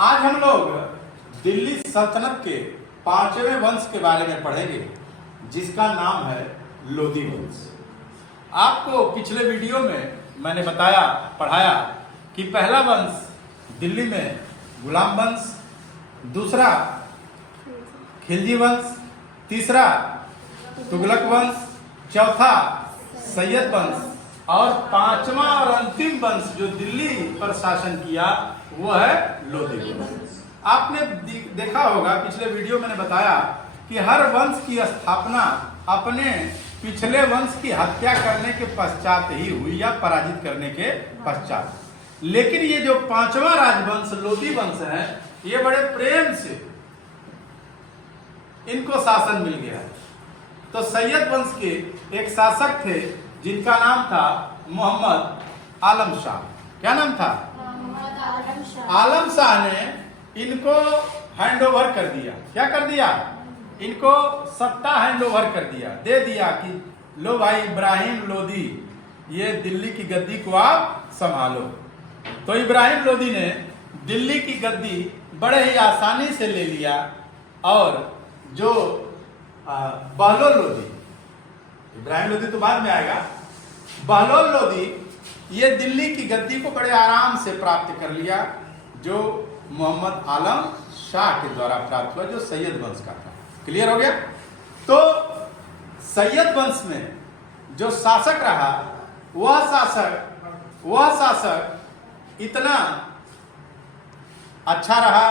आज हम लोग दिल्ली सल्तनत के पांचवें वंश के बारे में पढ़ेंगे, जिसका नाम है लोदी वंश। आपको पिछले वीडियो में मैंने पढ़ाया कि पहला वंश दिल्ली में गुलाम वंश, दूसरा खिलजी वंश, तीसरा तुगलक वंश, चौथा सैयद वंश और पांचवा और अंतिम वंश जो दिल्ली पर शासन किया वो है लोदी वंश। आपने देखा होगा, पिछले वीडियो में मैंने बताया कि हर वंश की स्थापना अपने पिछले वंश की हत्या करने के पश्चात ही हुई या पराजित करने के पश्चात। लेकिन ये जो पांचवा राजवंश लोदी वंश है, ये बड़े प्रेम से इनको शासन मिल गया। तो सैयद वंश के एक शासक थे जिनका नाम था मोहम्मद आलम शाह। क्या नाम था? आलम शाह ने इनको हैंडओवर कर दिया। क्या कर दिया? इनको सत्ता हैंडओवर कर दिया, दे दिया कि लो भाई इब्राहिम लोदी, ये दिल्ली की गद्दी को आप संभालो। तो इब्राहिम लोदी ने दिल्ली की गद्दी बड़े ही आसानी से ले लिया और जो बहलोल लोदी, इब्राहिम लोदी तो बाद में आएगा, बहलोल लोदी ये दिल्ली की गद्दी को बड़े आराम से प्राप्त कर लिया, जो मोहम्मद आलम शाह के द्वारा प्राप्त हुआ, जो सैयद वंश का था। क्लियर हो गया? तो सैयद वंश में जो शासक रहा, वह शासक इतना अच्छा रहा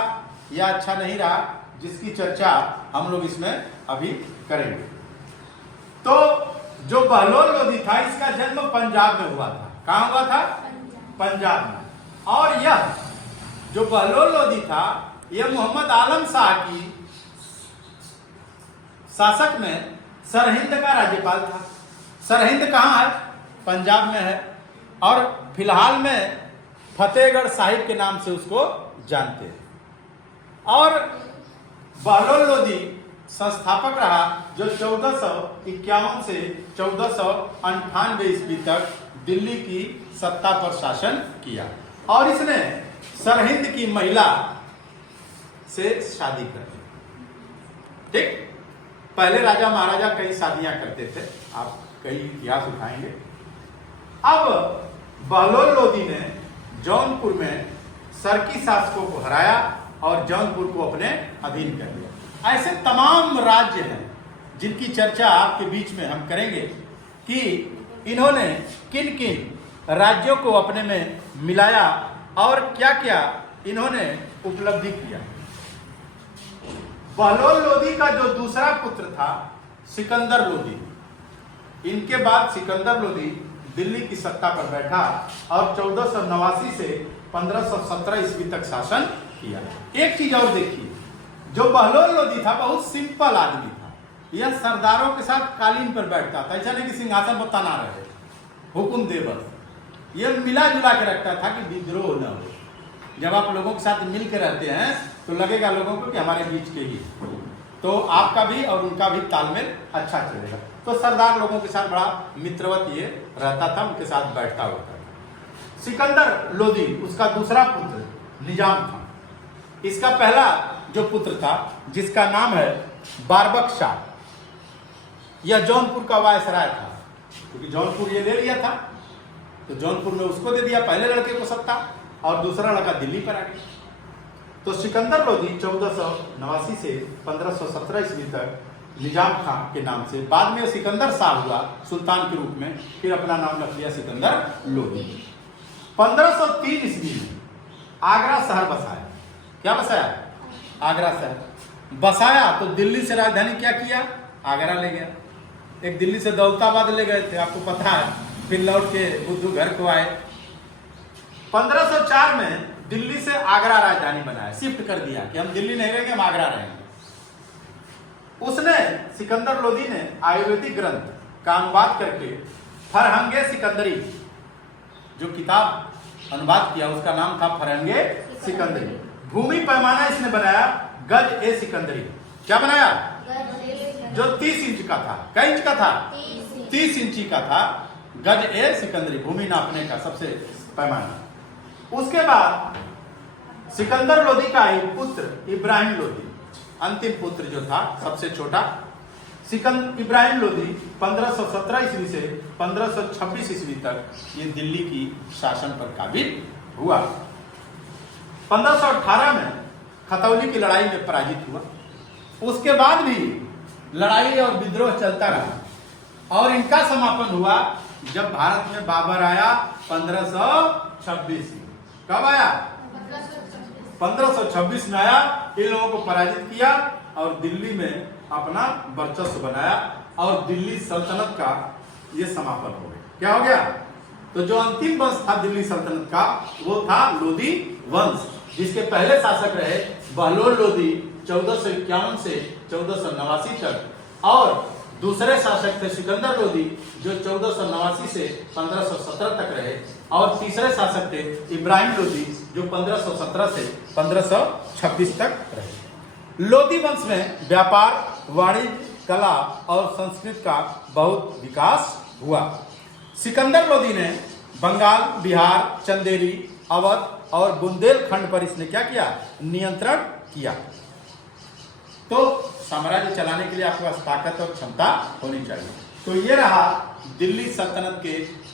या अच्छा नहीं रहा, जिसकी चर्चा हम लोग इसमें अभी करेंगे। तो जो बहलोल लोदी था, इसका जन्म पंजाब में हुआ था। कहां हुआ था? पंजाब में। और यह जो बहलोल लोदी था, यह मोहम्मद आलम शाह की शासक में सरहिंद का राज्यपाल था। सरहिंद कहां है? पंजाब में है। और फिलहाल में फतेहगढ़ साहिब के नाम से उसको जानते हैं। और बहलोल लोदी संस्थापक रहा, जो 1451 से 1498 ईस्वी तक दिल्ली की सत्ता पर शासन किया। और इसने सरहिंद की महिला से शादी कर दी। ठीक? पहले राजा महाराजा कई शादियां करते थे, आप कई इतिहास उठाएंगे। अब बहलोल लोदी ने जौनपुर में सरकी शासकों को हराया और जौनपुर को अपने अधीन कर लिया। ऐसे तमाम राज्य हैं जिनकी चर्चा आपके बीच में हम करेंगे कि इन्होंने किन किन राज्यों को अपने में मिलाया और क्या क्या इन्होंने उपलब्धि किया। बहलोल लोदी का जो दूसरा पुत्र था सिकंदर लोदी, इनके बाद सिकंदर लोदी दिल्ली की सत्ता पर बैठा और 1489 से 1517 ईस्वी तक शासन किया। एक चीज और देखिए, जो बहलोल लोदी था बहुत सिंपल आदमी था। यह सरदारों के साथ कालीन पर बैठता था, ऐसा नहीं कि सिंहासन पर तना रहे, हुकुम दे बस। यह मिला जुला के रखता था कि विद्रोह न हो। जब आप लोगों के साथ मिल के रहते हैं तो लगेगा लोगों को कि हमारे बीच के ही, तो आपका भी और उनका भी तालमेल अच्छा चलेगा। तो सरदार लोगों के साथ बड़ा मित्रवत ये रहता था, उनके साथ बैठता होता था। सिकंदर लोदी उसका दूसरा पुत्र निजाम था। इसका पहला जो पुत्र था, जिसका नाम है बारबक शाह, यह जौनपुर का वायसराय था, क्योंकि जौनपुर ये ले लिया था तो जौनपुर में उसको दे दिया पहले लड़के को सत्ता, और दूसरा लड़का दिल्ली पर आ गया। तो सिकंदर लोदी 1489 से 1517 ईस्वी तक निजाम खां के नाम से, बाद में सिकंदर शाह हुआ सुल्तान के रूप में, फिर अपना नाम रख लिया सिकंदर लोदी। 1503 ईस्वी में आगरा शहर बसाया। क्या बसाया? आगरा शहर बसाया। तो दिल्ली से राजधानी क्या किया? आगरा ले गया। एक दिल्ली से दौलताबाद ले गए थे, आपको पता है, फिर लौट के बुद्धू घर को आए। 1504 में दिल्ली से आगरा राजधानी बनाया, शिफ्ट कर दिया कि हम दिल्ली नहीं रहेंगे, हम आगरा रहेंगे। उसने सिकंदर लोदी ने आयुर्वेदिक ग्रंथ का अनुवाद करके फरहंगे सिकंदरी, जो किताब अनुवाद किया उसका नाम था फरहंगे सिकंदरी। भूमि पैमाना इसने बनाया गज ए सिकंदरी। क्या बनाया? जो 30 इंच का था। क्या इंच का था? 30 इंची का था गज ए सिकंदरी, भूमि नापने का सबसे पैमाना। उसके बाद सिकंदर लोदी का एक पुत्र इब्राहिम लोदी, अंतिम पुत्र जो था सबसे छोटा इब्राहिम लोदी 1517 ईस्वी से 1526 ईस्वी तक ये दिल्ली की शासन पर काबिज हुआ। 1518 में खतौली की लड़ाई में पराजित हुआ। उसके बाद भी लड़ाई और विद्रोह चलता रहा और इनका समापन हुआ जब भारत में बाबर आया 1526 में। कब आया? 1526 में आया। इन लोगों को पराजित किया और दिल्ली में अपना वर्चस्व बनाया और दिल्ली सल्तनत का ये समापन हो गया। क्या हो गया? तो जो अंतिम वंश था दिल्ली सल्तनत का वो था लोदी वंश, जिसके पहले शासक रहे बहलोल लोदी 1451 से 1489 तक और दूसरे शासक थे सिकंदर लोदी जो 1489 से 1517 तक रहे और तीसरे शासक थे इब्राहिम लोदी जो 1517 से 1526 तक रहे। लोदी वंश में व्यापार, वाणिज्य, कला और संस्कृत का बहुत विकास हुआ। सिकंदर लोदी ने बंगाल, बिहार, चंदेरी, अवध और बुंदेलखंड पर इसने क्या किया? नियंत्रण किया। तो साम्राज्य चलाने के लिए आपके पास ताकत और क्षमता होनी चाहिए। तो ये रहा दिल्ली सल्तनत के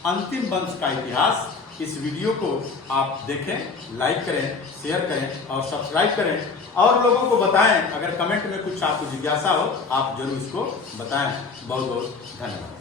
अंतिम वंश का इतिहास। इस वीडियो को आप देखें, लाइक करें, शेयर करें और सब्सक्राइब करें और लोगों को बताएं। अगर कमेंट में कुछ आपको जिज्ञासा हो आप जरूर इसको बताएं। बहुत बहुत धन्यवाद।